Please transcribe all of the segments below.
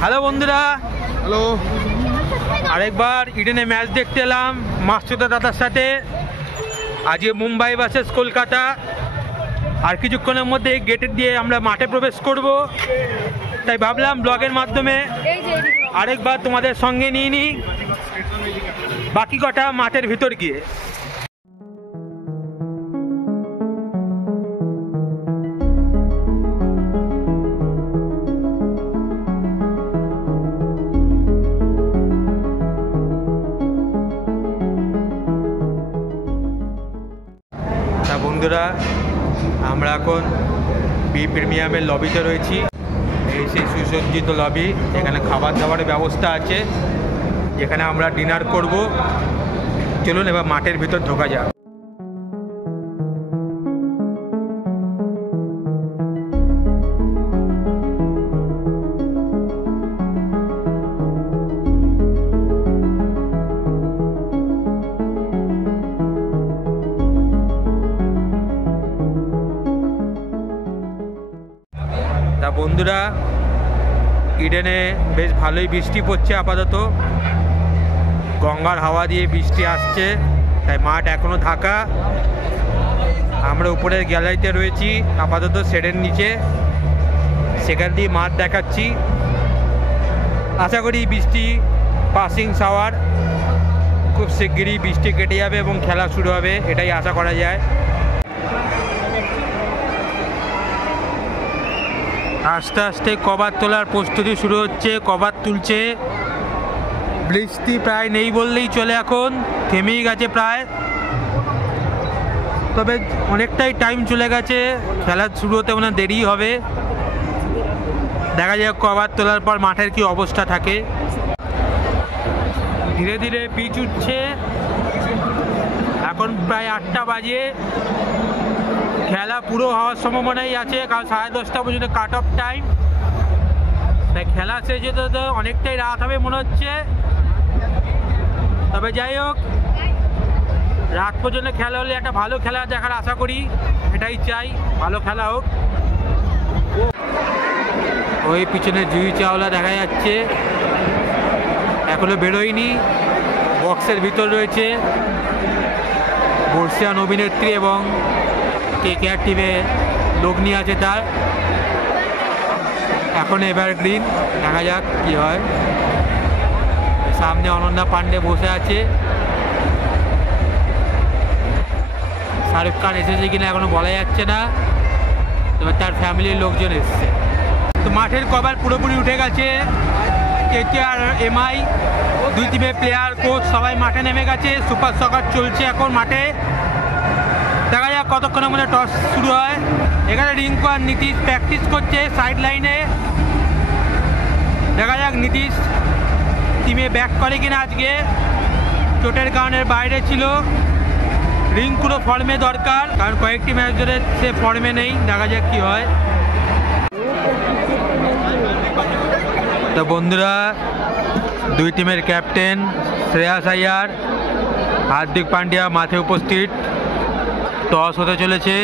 হ্যালো বন্ধুরা, হ্যালো। আরেকবার ইডেনে ম্যাচ দেখতে এলাম মাসুদা দাদার সাথে। আজকে মুম্বাই ভার্সেস কলকাতা। আর কিছুক্ষণের মধ্যে গেটের দিয়ে আমরা মাঠে প্রবেশ করব, তাই ভাবলাম ব্লগের মাধ্যমে আরেকবার তোমাদের সঙ্গে নিয়ে নিই বাকি কটা মাঠের ভিতর গিয়ে। বন্ধুরা, আমরা এখন বি প্রিমিয়ামের লবিতে রয়েছি। এই সেই সুসজ্জিত লবি, এখানে খাবার দাবারের ব্যবস্থা আছে, যেখানে আমরা ডিনার করব। চলুন এবার মাঠের ভিতর ঢোকা যাক। বন্ধুরা, ইডেনে বেশ ভালোই বৃষ্টি পড়ছে আপাতত। গঙ্গার হাওয়া দিয়ে বৃষ্টি আসছে, তাই মাঠ এখনো ঢাকা। আমরা উপরের গ্যালারিতে রয়েছি আপাতত, শেডের নিচে, সেখান দিয়ে মাঠ দেখাচ্ছি। আশা করি বৃষ্টি পাসিং শাওয়ার, খুব শিগগিরই বৃষ্টি কেটে যাবে এবং খেলা শুরু হবে, এটাই আশা করা যায়। আস্তে আস্তে কভার তোলার প্রস্তুতি শুরু হচ্ছে, কভার তুলছে। বৃষ্টি প্রায় নেই বললেই চলে, এখন থেমেই গেছে প্রায়, তবে অনেকটাই টাইম চলে গেছে, খেলা শুরু হতে মনে দেরি হবে। দেখা যাক কভার তোলার পর মাঠের কি অবস্থা থাকে। ধীরে ধীরে পিচ উঠছে, এখন প্রায় 8টা বাজে। খেলা পুরো হওয়ার সম্ভাবনাই আছে, কারণ 10:30 পর্যন্ত কাট অফ টাইম, তাই খেলা শেষ হতে তো অনেকটাই রাত হবে মনে হচ্ছে। তবে যাই হোক, রাত পর্যন্ত খেলা হলে একটা ভালো খেলা দেখার আশা করি, এটাই চাই, ভালো খেলা হোক। ওই পিছনে জুহি চাওলা দেখা যাচ্ছে, এখনো বেরোয়নি, বক্সের ভিতর রয়েছে। বর্ষিয়ান অভিনেত্রী এবং কেকেআর টিমে লোক নিয়ে আছে তার। এখন এভারগ্রিন, দেখা যাক কি হয়। সামনে অনন্যা পান্ডে বসে আছে। শাহরুখ খান এসেছে কিনা এখনো বলা যাচ্ছে না, তবে তার ফ্যামিলির লোকজন এসছে। তো মাঠের কভার পুরোপুরি উঠে গেছে। কেকেআর এমআই দুই টিমের প্লেয়ার, কোচ সবাই মাঠে নেমে গেছে। সুপার সকার চলছে এখন মাঠে। দেখা যাক কতক্ষণের মধ্যে টস শুরু হয়। এখানে রিঙ্কু আর নীতিশ প্র্যাকটিস করছে সাইড লাইনে। দেখা যাক নীতিশ টিমে ব্যাক করে কিনা। আজকে চোটের কারণে বাইরে ছিল। রিঙ্কুরও ফর্মে দরকার, কারণ কয়েকটি ম্যাচ ধরে সে ফর্মে নেই। দেখা যাক কি হয়। তো বন্ধুরা, দুই টিমের ক্যাপ্টেন শ্রেয়াস আইয়ার, হার্দিক পান্ডিয়া মাঠে উপস্থিত। টস হতে চলেছে,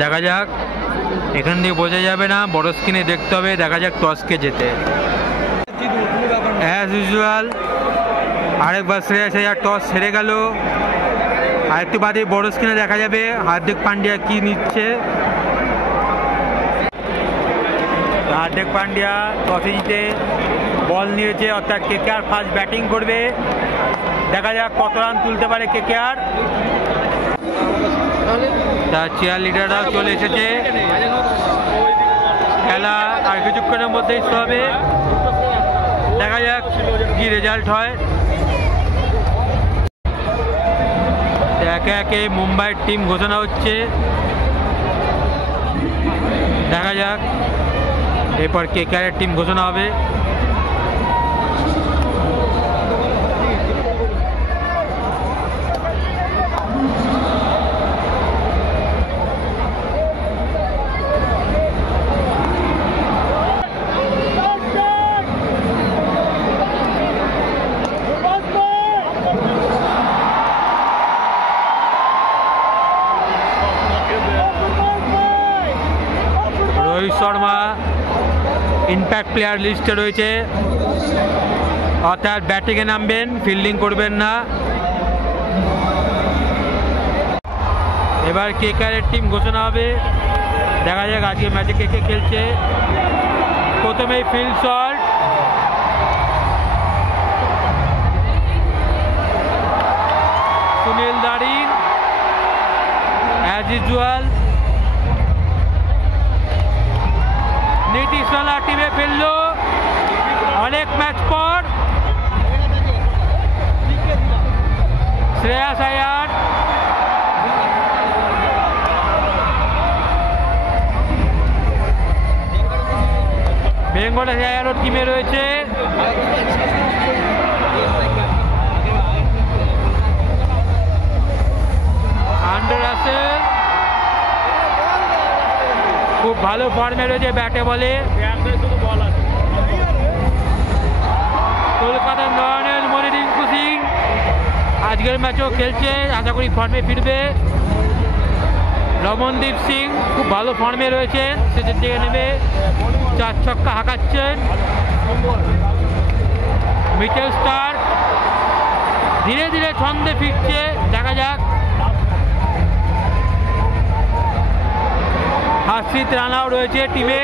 দেখা যাক। এখান দিয়ে বোঝা যাবে না, বড় স্ক্রিনে দেখতে হবে। দেখা যাক টসকে জেতে। অ্যাজ ইউজুয়াল আরেকবার শ্রেয়াস আইয়ার টস হেরে গেল। আরেকটু বাদে বড় স্ক্রিনে দেখা যাবে হার্দিক পান্ডিয়া কি নিচ্ছে। হার্দিক পান্ডিয়া টসে জিতে বল নিয়েছে, অর্থাৎ কেকেআর ফার্স্ট ব্যাটিং করবে। দেখা যাক কত রান তুলতে পারে কেকেআর। তার চেয়ার লিডাররাও চলে এসেছে। খেলা আর কিছুক্ষণের মধ্যেই শুরু হবে। দেখা যাক কি রেজাল্ট হয়। একে একে মুম্বাইয়ের টিম ঘোষণা হচ্ছে। দেখা যাক, এরপর কেকেআরের টিম ঘোষণা হবে। রোহিত শর্মা ইম্প্যাক্ট প্লেয়ার লিস্টে রয়েছে, অর্থাৎ ব্যাটিংয়ে নামবেন, ফিল্ডিং করবেন না। এবার কেকেআরের টিম ঘোষণা হবে, দেখা যাক আজকে ম্যাচে কে কে খেলছে। প্রথমেই field shot, Sunil Narine as usual. Nitish Rana টিমে ফেলল অনেক ম্যাচ পর। শ্রেয়াস আয়ার, বেঙ্গলেশ আয়ারও টিমে রয়েছে। আন্ডার রাসেল খুব ভালো ফর্মে রয়েছে ব্যাটে বলে। কলকাতার নয়নের মনে রিঙ্কু সিং আজকের ম্যাচেও খেলছে, আশা করি ফর্মে ফিরবে। রমনদীপ সিং খুব ভালো ফর্মে রয়েছেন, শেষের দিকে নেমে 4 ছক্কা হাঁকাচ্ছেন। মিচেল স্টার্ক ধীরে ধীরে ছন্দে ফিরছে, দেখা যাক। হাসিত রানাও রয়েছে টিমে।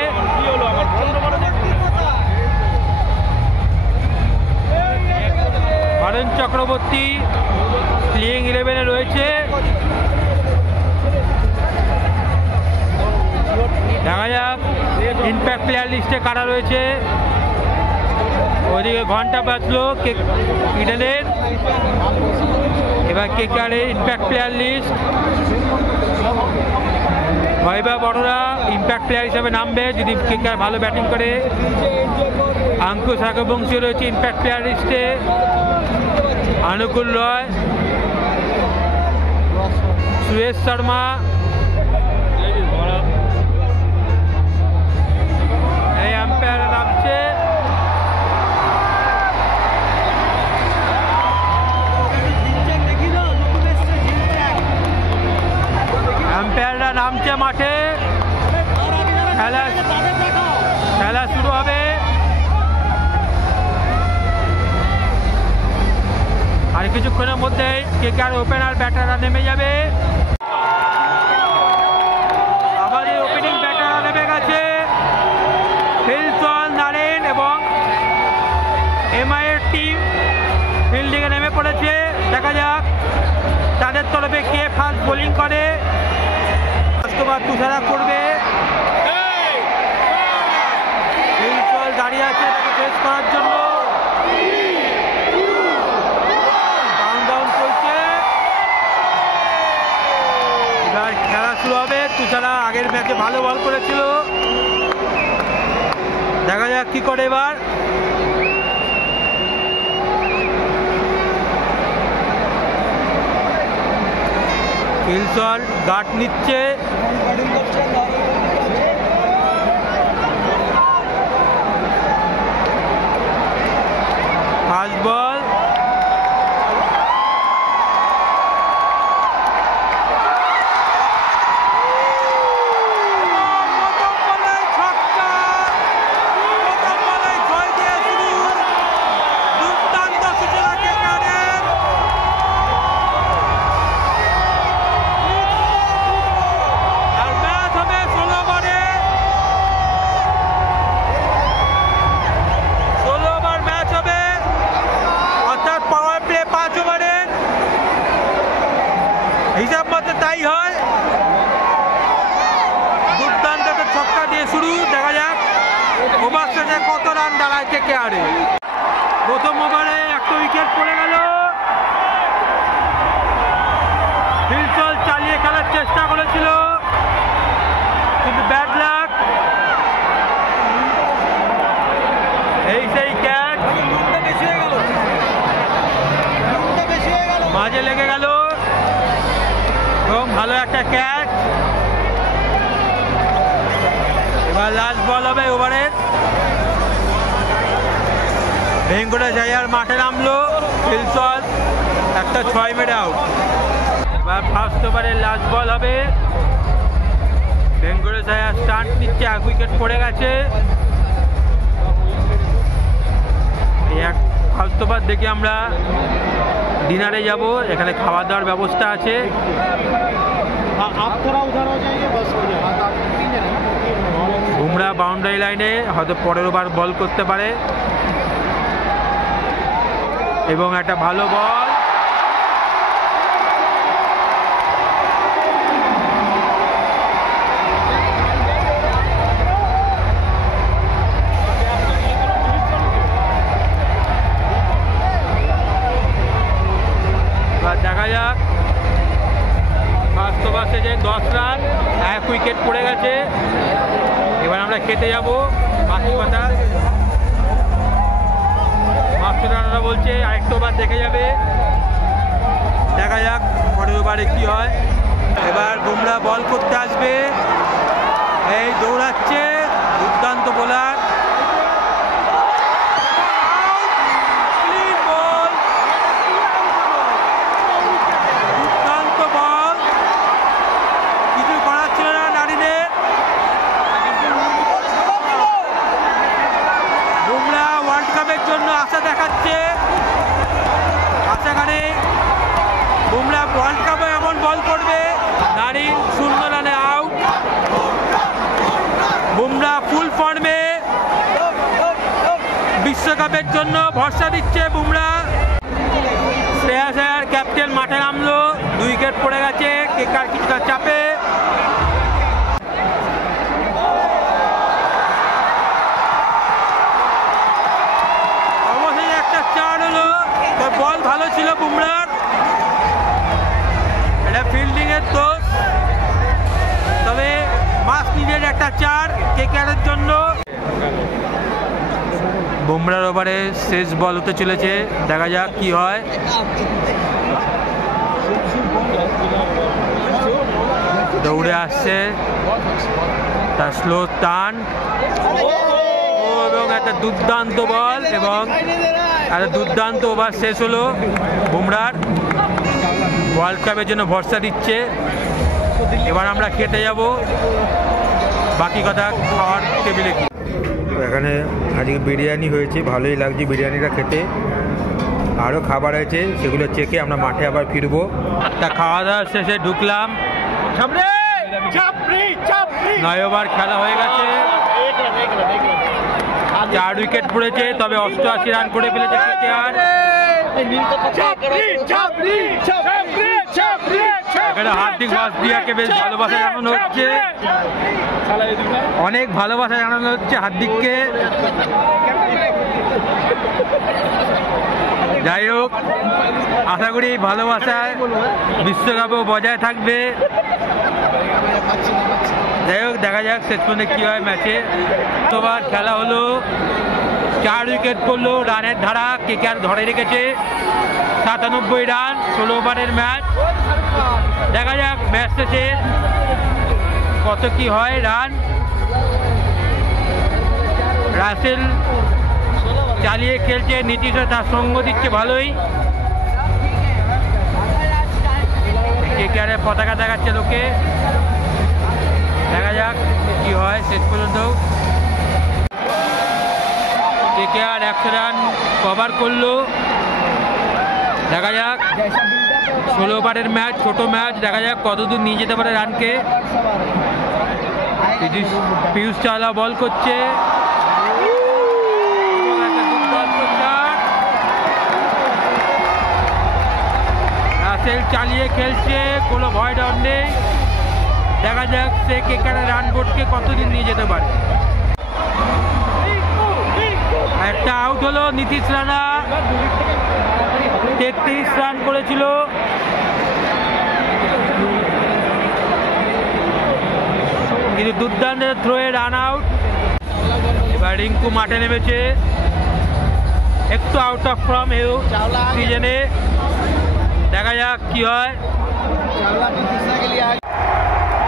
বরুণ চক্রবর্তী প্লেইং 11-এ রয়েছে, দেখা যাক ইম্প্যাক্ট প্লেয়ার লিস্টে কারা রয়েছে। ওদিকে ঘন্টা বাজলো ইডেনের। এবার কেকেআরের ইম্প্যাক্ট প্লেয়ার লিস্ট। বৈভব অরোরা ইম্প্যাক্ট প্লেয়ার হিসেবে নামবে যদি কেকেআর ভালো ব্যাটিং করে। আঙ্কুশ রাঘবংশী রয়েছে ইম্প্যাক্ট প্লেয়ার লিস্টে। অনুকূল রয়, সুয়েশ শর্মা, এই আম্পায়ার নামছে। আম্পায়াররা নামছে মাঠে, খেলা শুরু হবে। আর কিছুক্ষণের মধ্যেই কেকেআর ওপেনার ব্যাটাররা নেমে যাবে। আমাদের ওপেনিং ব্যাটাররা নেমে গেছে, ফিল্ডসন, নারেন এবং এমআইয়ের টিম ফিল্ডিংয়ে নেমে পড়েছে। দেখা যাক তাদের তরফে কে ফার্স্ট বোলিং করে। তুষারা করবে, ফিল্ডসন দাঁড়িয়ে আছে তাকে ফেস করার জন্য। খেলা শুরু হবে। তুষারা আগের ম্যাচে ভালো বল করেছিল, দেখা যাক কি করে এবার। ফিল্ডসন গার্ড নিচ্ছে, ফাস্ট বল। হিসাব মতো তাই হয়। দুর্দান্ত ছক্কা দিয়ে শুরু, দেখা যাক ওভার শেষে কত রান দাঁড়ায় কেকেআরে। প্রথম ওভারে একটা উইকেট পড়ে গেল। ফিল্ডসন চালিয়ে খেলার চেষ্টা করেছিল কিন্তু ব্যাড লাক। এই সেই ক্যাচ মাঝে লেগে গেল এবং ভালো একটা ক্যাচ। এবার লাস্ট বল হবে ওভারের। ভেঙ্কটেশ আয়ার মাঠে নামলো, ফিল্ডসন একটা 6 মেরে আউট। এবার ফার্স্ট ওভারের লাস্ট বল হবে। ভেঙ্কটেশ আয়ার স্টান্ট নিচ্ছে, 1 উইকেট পড়ে গেছে। ফার্স্ট ওভার দেখে আমরা ডিনারে যাব। এখানে খাওয়া দাওয়ার ব্যবস্থা আছে। বুমরা বাউন্ডারি লাইনে হয়তো পরের ওভার বল করতে পারে এবং একটা ভালো বল। দেখা যাক, ফার্স্ট ওভার শেষে 10 রান, 1 উইকেট পড়ে গেছে। এবার আমরা খেতে যাব। বাকি কথা মাস্টার রানারা বলছে আরেকটা ওভার দেখে যাবে। দেখা যাক পরের ওভারে কি হয়। এবার বুমরা বল করতে আসবে। এই দৌড়াচ্ছে, দুর্দান্ত বোলার। জন্য আশা দেখাচ্ছে, আশাখানে বুমরা ওয়ার্ল্ড কাপে এমন বল করবে। নারিন 0 রানে আউট। বুমরা ফুল ফর্মে, বিশ্বকাপের জন্য ভরসা দিচ্ছে বুমরা। শ্রেয়াস আয়ার ক্যাপ্টেন মাঠে নামলো, 2 উইকেট পড়ে গেছে। কেকার কিছুটা চাপে। বল ভালো ছিল বুমরার, এটা ফিল্ডিং এর দোষ, তবে মাস নিডেড একটা 4 কেকেআরের জন্য। বুমরার ওভারে শেষ বল হতে চলেছে, দেখা যাক কি হয়। দৌড়ে আসছে, তার স্লো টার্ন এবং একটা দুর্দান্ত বল এবং একটা দুর্দান্ত ওভার শেষ হলো বুমরার। ওয়ার্ল্ড কাপের জন্য ভরসা দিচ্ছে। এবার আমরা খেতে যাব। বাকি কথা খাওয়ার টেবিলে কি। এখানে আজকে বিরিয়ানি হয়েছে, ভালোই লাগছে বিরিয়ানিটা খেতে। আরও খাবার আছে, সেগুলো চেকে আমরা মাঠে আবার ফিরবো। তা খাওয়া দাওয়ার শেষে ঢুকলাম। 9 ওভার খেলা হয়ে গেছে, 4 উইকেট পড়েছে, তবে 88 রান করে ফেলেছে কেকেআর। এখানে হার্দিক পান্ডিয়াকে বেশ ভালোবাসা জানানো হচ্ছে, অনেক ভালোবাসা জানানো হচ্ছে হার্দিককে। যাই হোক, আশা করি ভালোবাসায় বিশ্বকাপেও বজায় থাকবে। যাই হোক, দেখা যাক শেষ পর্যন্ত কি হয় ম্যাচে। ওভার খেলা হলো, 4 উইকেট পড়লো, রানের ধারা কেকেআর ধরে রেখেছে। 97 রান, 16 ওভারের ম্যাচ। দেখা যাক ম্যাচ শেষে কত কি হয় রান। রাসেল চালিয়ে খেলছে, নীতিশও তার সঙ্গ দিচ্ছে ভালোই। কেকেআরের পতাকা দেখাচ্ছে লোকে। দেখা যাক কি হয় শেষ পর্যন্ত। কেকেআর 100 রান কভার করলো। দেখা যাক, 16 ওভারের ম্যাচ, ছোট ম্যাচ। দেখা যাক কতদূর নিয়ে যেতে পারে রানকে। পীয়ূষ চাওলা বল করছে, রাসেল চালিয়ে খেলছে, কোনো ভয় ডর নেই। দেখা যাক সে কেকেআরের রান বোর্ডকে কতদিন নিয়ে যেতে পারে। একটা আউট হলো নীতিশ রানা, 33 রান করেছিল। কিন্তু দুর্দান্ত থ্রোয়ে রান আউট। এবার রিঙ্কু মাঠে নেমেছে, একটু আউট অফ ফর্ম সিজনে। দেখা যাক কি হয়।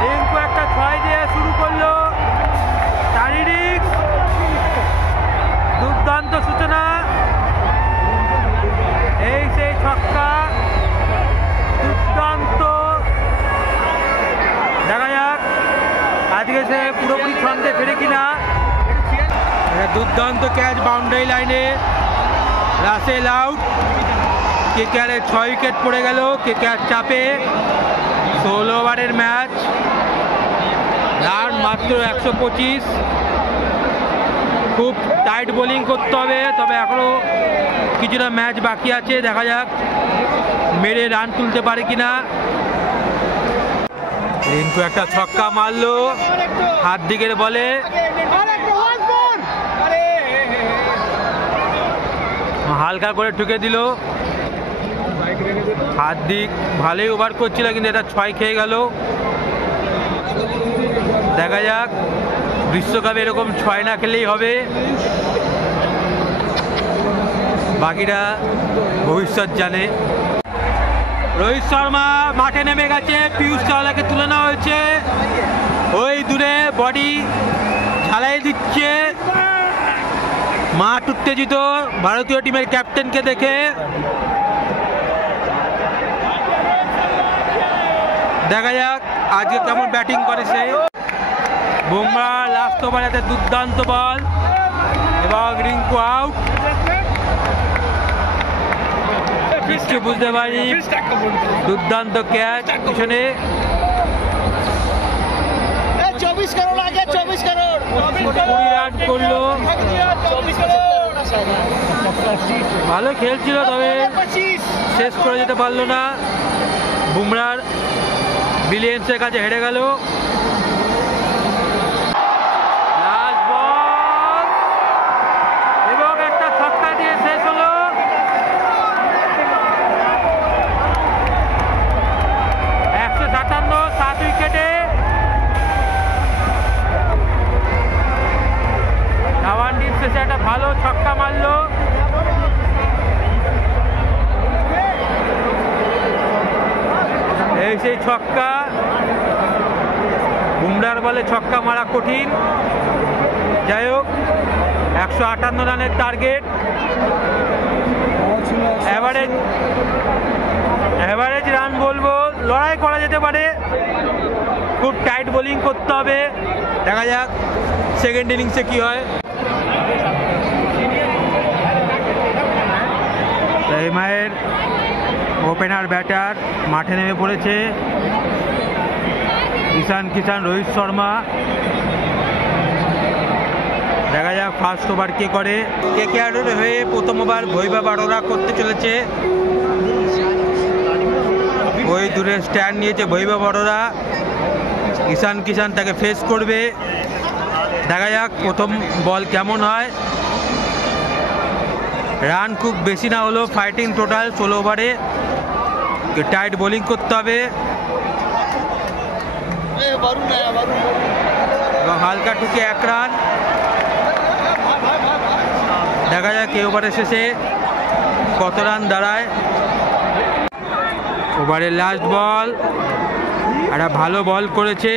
রিঙ্কু একটা 6 দিয়ে শুরু করলো, শারীরিক দুর্দান্ত সূচনা। এই সেই ছক্কা, দুর্দান্ত। দেখা যাক আজকে সে পুরোপুরি ছন্দে ফেরে কিনা। দুর্দান্ত ক্যাচ বাউন্ডারি লাইনে, রাসেল আউট। কেকেআরের 6 উইকেট পড়ে গেল। কেকেআর চাপে 16 ওভারের ম্যাচ, রান মাত্র 125। খুব টাইট বোলিং করতে হবে, তবে এখনো কিছুটা ম্যাচ বাকি আছে, দেখা যাক মেরে রান তুলতে পারে কিনা। রিঙ্কু একটা ছক্কা মারলো হাত দিকের বলে, হালকা করে ঠুকে দিল। হাত দিক ভালোই ওভার করছিল, কিন্তু এটা 6 খেয়ে গেল। দেখা যাক, বিশ্বকাপে এরকম 6 না খেলেই হবে, বাকিরা ভবিষ্যৎ জানে। রোহিত শর্মা মাঠে নেমে গেছে, পীয়ূষ চাওলাকে তুলে নেওয়া হয়েছে। ওই দূরে বডি ঝালাই দিচ্ছে, মাঠ উত্তেজিত ভারতীয় টিমের ক্যাপ্টেনকে দেখে। দেখা যাক আজকে কেমন ব্যাটিং করে সে। বুমরা লাস্ট ওভারে দুর্দান্ত বল এবং রিঙ্কু আউট। কিছু বুঝতে পারি, দুর্দান্ত ক্যাচ পিছনে। 20 রান করলো, ভালো খেলছিল, তবে শেষ করে যেতে পারলো না। বুমরার ব্রিলিয়েন্সের কাছে হেরে গেল। লাস্ট বল এবং একটা ছক্কা দিয়ে শেষ হলো। উইকেটে ধাওয়ানদীপ শেষে একটা ভালো ছক্কা মারলো। এই সেই ছক্কা, বুমরার বলে ছক্কা মারা কঠিন। যাই হোক, 158 রানের টার্গেট। অ্যাভারেজ রান বলবো, লড়াই করা যেতে পারে, খুব টাইট বোলিং করতে হবে। দেখা যাক সেকেন্ড ইনিংসে কি হয়। মায়ের ওপেনার ব্যাটার মাঠে নেমে পড়েছে, ঈশান কিষান, রোহিত শর্মা। দেখা যাক ফার্স্ট ওভার কে করে। কেকেআরের হয়ে প্রথম ওভার ভৈভব আরোরা করতে চলেছে। ওই দূরে স্ট্যান্ড নিয়েছে ভৈভব আরোরা, ঈশান কিষান তাকে ফেস করবে। দেখা যাক প্রথম বল কেমন হয়। রান খুব বেশি না হলো, ফাইটিং টোটাল 16 ওভারে, টাইট বোলিং করতে হবে এবং হালকা ঠুকে 1 রান। দেখা যাক এই ওভারের শেষে কত রান দাঁড়ায়। ওভারের লাস্ট বল, একটা ভালো বল করেছে।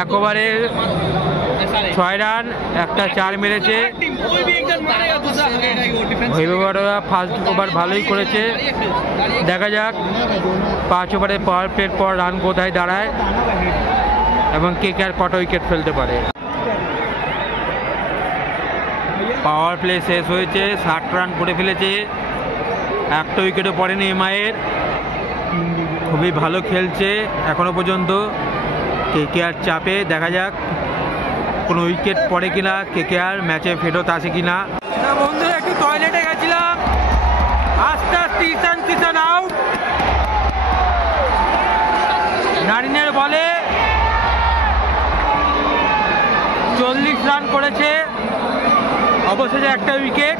1 ওভারে 6 রান, একটা 4 মেরেছে। ভৈভব আরোরা ফার্স্ট ওভার ভালোই করেছে। দেখা যাক 5 ওভারে পাওয়ার প্লের পর রান কোথায় দাঁড়ায় এবং কেকেআর কত উইকেট ফেলতে পারে। পাওয়ার প্লে শেষ হয়েছে, 60 রান করে ফেলেছে, একটা উইকেটও পড়েনি এমআইয়ের। খুবই ভালো খেলছে এখনো পর্যন্ত কেকেআর চাপে। দেখা যাক কোনো উইকেট পড়ে কিনা, কেকেআর ম্যাচে ফেরত আসে কিনা। বন্ধুরা একটু টয়লেটে গেছিলাম, আস্তে আস্তে ঈশান কিষান আউট। নারিনের বলে 40 রান করেছে, অবশেষে একটা উইকেট,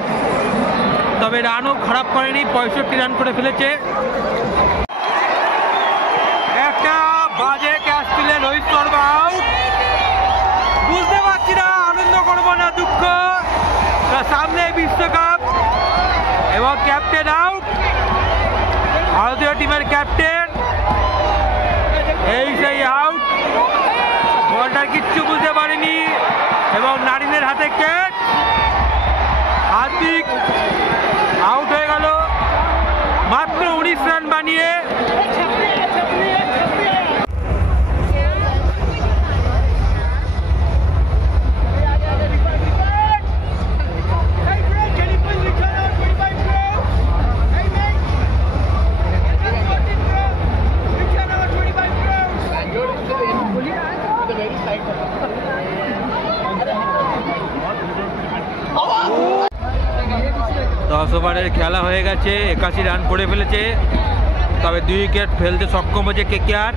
তবে রানও খারাপ করেনি, 65 রান করে ফেলেছে। একটা বাজে ক্যাচ তুলে রোহিত শর্মা আউট। বুঝতে পারছি না আনন্দ করবো না দুঃখ, সামনে বিশ্বকাপ এবং ক্যাপ্টেন আউট, ভারতীয় টিমের ক্যাপ্টেন এই সেই আউট। বলটা কিচ্ছু বুঝতে পারিনি এবং নারিনের হাতে ক্যাচ, হার্দিক আউট হয়ে গেল মাত্র 19 রান বানিয়ে। ওভারের খেলা হয়ে গেছে, 81 রান করে ফেলেছে, তবে 2 উইকেট ফেলতে সক্ষম হয়েছে কেকেআর।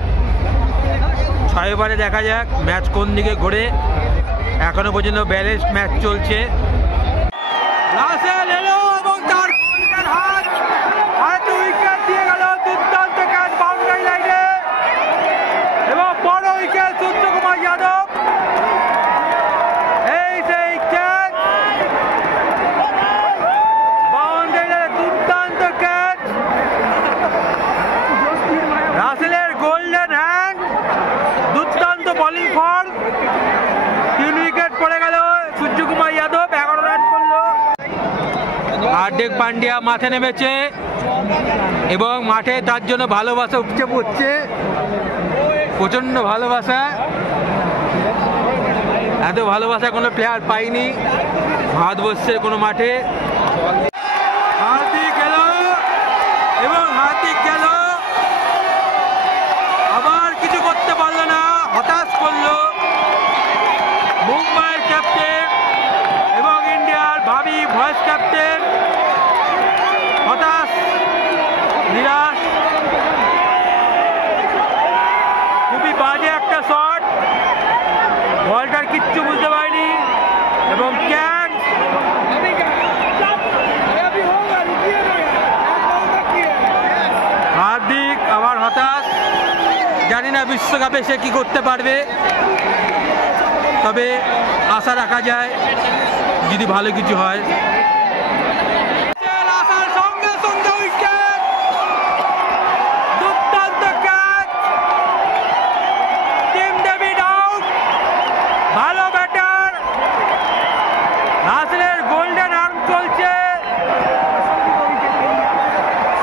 6 ওভারে দেখা যাক ম্যাচ কোন দিকে ঘোরে। এখনো পর্যন্ত ব্যালেন্স ম্যাচ চলছে। রাসেল এলো এবং তার হাত উইকেট দিয়ে গেল, দুর্দান্ত ক্যাচ বাউন্ডারি লাইনে এবং বড় উইকেট সূর্যকুমার যাদব। এই সেই ক্যাচ, বাউন্ডারি লাইনে দুর্দান্ত ক্যাচ, রাসেলের গোল্ডেন হ্যান্ড, দুর্দান্ত বোলিং ফর্ম। 3 উইকেট পড়ে গেল, সূর্যকুমার যাদব 11 রান করলো। হার্দিক পান্ডিয়া মাঠে নেমেছে এবং মাঠে তার জন্য ভালোবাসা উপচে পড়ছে, প্রচন্ড ভালোবাসা। এত ভালোবাসা কোনো প্লেয়ার পাইনি ভারতবর্ষের কোনো মাঠে। হার্দিক এলো এবং হার্দিক গেল, আবার কিছু করতে পারলো না, হতাশ করলো মুম্বাইয়ের ক্যাপ্টেন এবং ইন্ডিয়ার ভাবি ভাইস ক্যাপ্টেন। হতাশ, নিরাশ, খুবই বাজে একটা শট, বলটার কিচ্ছু বুঝতে পারিনি এবং ক্যাচ। হার্দিক আবার হতাশ, জানি না বিশ্বকাপে সে কি করতে পারবে, তবে আশা রাখা যায় যদি ভালো কিছু হয়। ভালো ব্যাটার, রাসেলের গোল্ডেন আর্ম চলছে,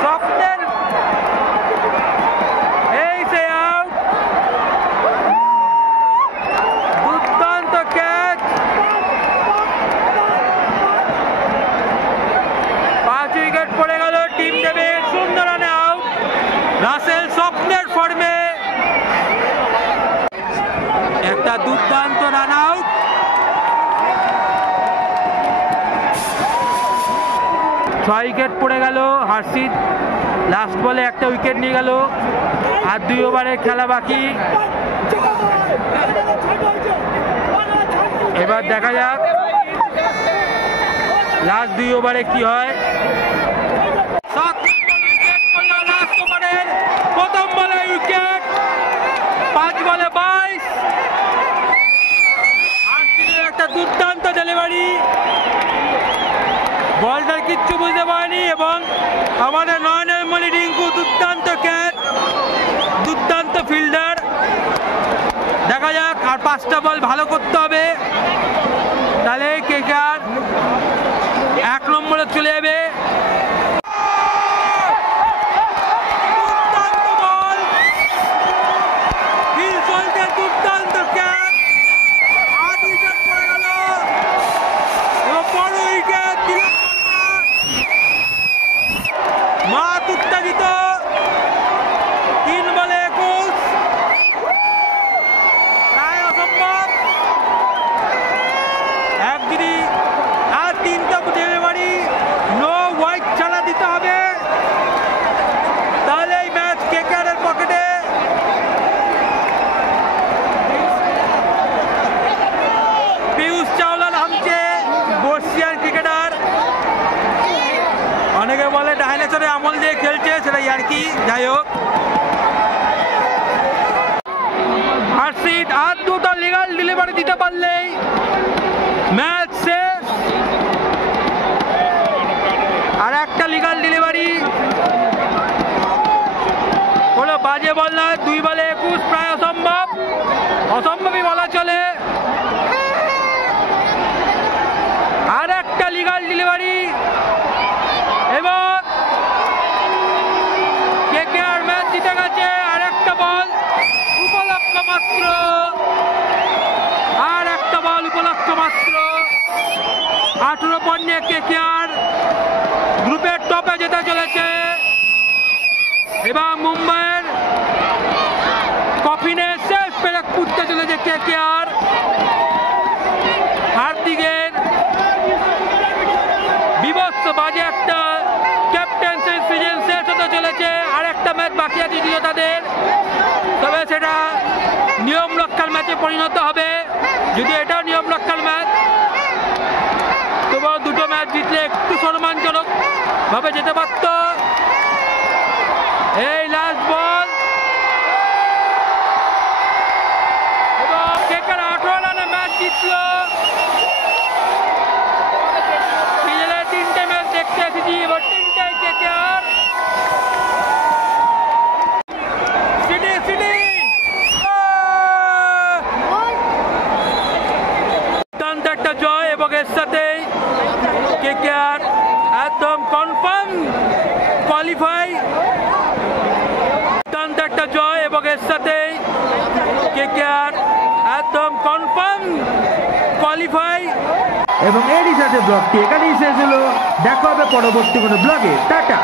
স্বপ্নের এই সে আউট, দুর্দান্ত ক্যাচ। 5 উইকেট পড়ে গেল, টিম দেবে 0 রানে আউট। রাসেল স্বপ্নের ফর্মে একটা দুর্দান্ত রান আউট। 6 উইকেট পড়ে গেল, হার্ষিত লাস্ট বলে একটা উইকেট নিয়ে গেল, আর 2 ওভারের খেলা বাকি। এবার দেখা যাক লাস্ট 2 ওভারে কি হয়। লাস্ট ওভারের প্রথম বলে উইকেট, 5 বলে 22। একটা দুর্দান্ত ডেলিভারি, বলটার কিচ্ছু বুঝতে পারেনি এবং আমাদের নয়নের মণি রিঙ্কু দুর্দান্ত ক্যাচ, দুর্দান্ত ফিল্ডার। দেখা যাক আর 5টা বল ভালো করতে হবে, তাহলে কেকেআর 1 নম্বরে চলে যাবে। দুর্দান্ত বল, ফিল চলছে, দুর্দান্ত ক্যাচ, 8 উইকেট পড়ে গেল এবং বড় উইকেট দিল মাঠ উত্তেজিত। 3 বলে 21, প্রায় অসম্ভব। একদিনই আর 3টা ডেলিভারি, নো ওয়াইড ছাড়া দিতে হবে, তাহলে এই ম্যাচ কেকেআরের পকেটে। পিয়ুষ চাওলা নামছে, বর্ষিয়ান ক্রিকেটার। অনেকে বলে ডাইনোসরের আমল দিয়ে খেলছে, সেটা আর কি, যাই হোক। হার্ষিত আর 2টা লিগাল ডেলিভারি দিতে পারলেই ম্যাচ শেষ। আর একটা লিগাল ডেলিভারি হলো, বাজে বল না, 2 বলে 21, প্রায় অসম্ভব, অসম্ভবই বলা চলে। আর একটা লিগাল ডেলিভারি এবং কেকেআর ম্যাচ জিতে গেছে। আর একটা বল উপলক্ষ মাত্র, আর একটা বল উপলক্ষ মাত্র। 18 পয়েন্টে কেকেআর গ্রুপের টপে যেতে চলেছে এবং মুম্বাইয়ের কফিনে শেষ পেরেক পুঁততে চলেছে কেকেআর। হার্দিকের বিভৎস বাজে একটা জাতীয় দিল তাদের, তবে সেটা নিয়ম রক্ষার ম্যাচে পরিণত হবে। যদি এটাও নিয়ম রক্ষার ম্যাচ, তবুও দুটো ম্যাচ জিতলে একটু সম্মানজনক ভাবে যেতে পারত। এই লাস্ট বল এবং কেকেআর 18 রানে ম্যাচ জিতল। তিনটে ম্যাচ দেখতে এসেছি, এবার তিনটাই কেকেআর। একটা জয় এবং এর সাথেই কেকেআর একদম কনফার্ম কোয়ালিফাই। একটা জয় এবং এর সাথেই কেকেআর একদম কনফার্ম কোয়ালিফাই। এবং এরই সাথে ব্লগটি এখানেই শেষ হলো। দেখা হবে পরবর্তী কোনো ব্লগে। টাটা।